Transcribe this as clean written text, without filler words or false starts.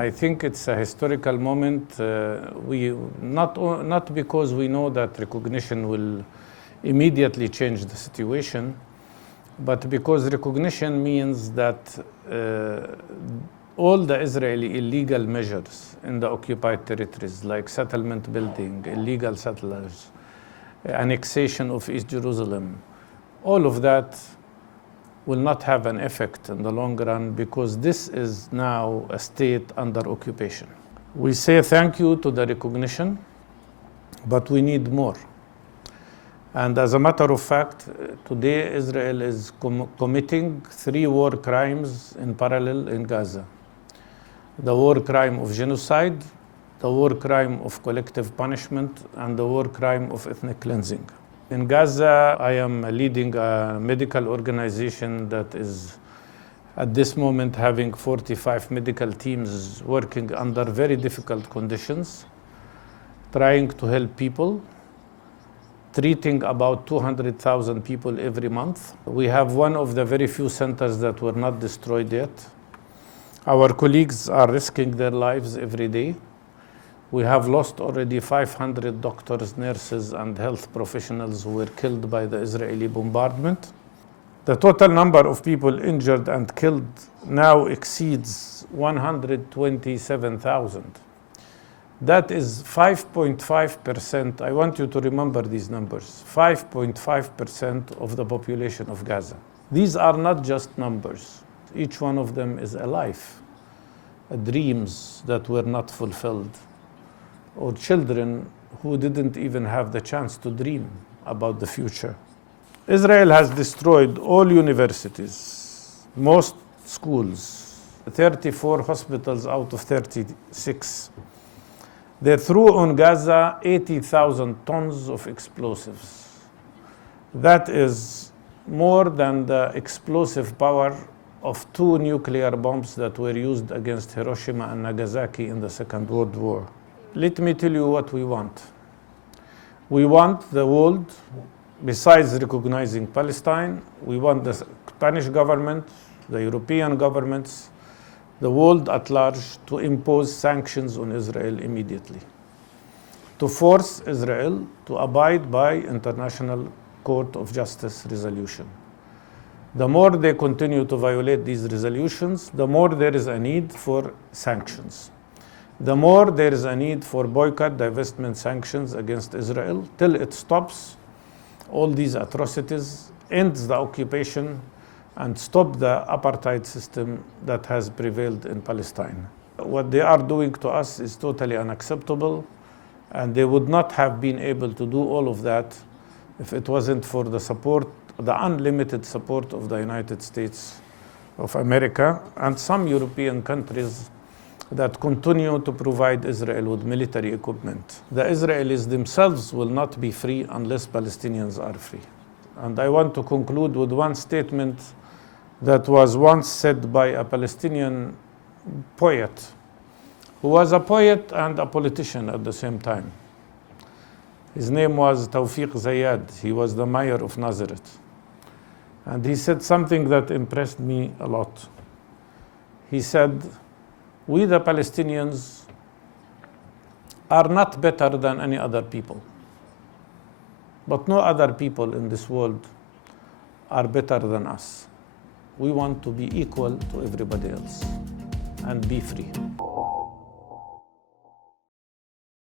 I think it's a historical moment. Not because we know that recognition will immediately change the situation, but because recognition means that all the Israeli illegal measures in the occupied territories, like settlement building, illegal settlers, annexation of East Jerusalem, all of that will not have an effect in the long run because this is now a state under occupation. We say thank you to the recognition, but we need more. And as a matter of fact, today Israel is committing 3 war crimes in parallel in Gaza. The war crime of genocide, the war crime of collective punishment, and the war crime of ethnic cleansing. In Gaza, I am leading a medical organization that is at this moment having 45 medical teams working under very difficult conditions, trying to help people, treating about 200,000 people every month. We have one of the very few centers that were not destroyed yet. Our colleagues are risking their lives every day. We have lost already 500 doctors, nurses, and health professionals who were killed by the Israeli bombardment. The total number of people injured and killed now exceeds 127,000. That is 5.5%. I want you to remember these numbers. 5.5% of the population of Gaza. These are not just numbers. Each one of them is a life, dreams that were not fulfilled, or children who didn't even have the chance to dream about the future. Israel has destroyed all universities, most schools, 34 hospitals out of 36. They threw on Gaza 80,000 tons of explosives. That is more than the explosive power of 2 nuclear bombs that were used against Hiroshima and Nagasaki in the Second World War. Let me tell you what we want. We want the world, besides recognizing Palestine, we want the Spanish government, the European governments, the world at large to impose sanctions on Israel immediately, to force Israel to abide by International Court of Justice resolution. The more they continue to violate these resolutions, the more there is a need for sanctions. The more there is a need for boycott, divestment sanctions against Israel till it stops all these atrocities, ends the occupation, and stop the apartheid system that has prevailed in Palestine. What they are doing to us is totally unacceptable, and they would not have been able to do all of that if it wasn't for the support, the unlimited support of the United States of America and some European countries that continue to provide Israel with military equipment. The Israelis themselves will not be free unless Palestinians are free. And I want to conclude with one statement that was once said by a Palestinian poet, who was a poet and a politician at the same time. His name was Tawfiq Zayad. He was the mayor of Nazareth. And he said something that impressed me a lot. He said, "We, the Palestinians, are not better than any other people. But no other people in this world are better than us. We want to be equal to everybody else and be free."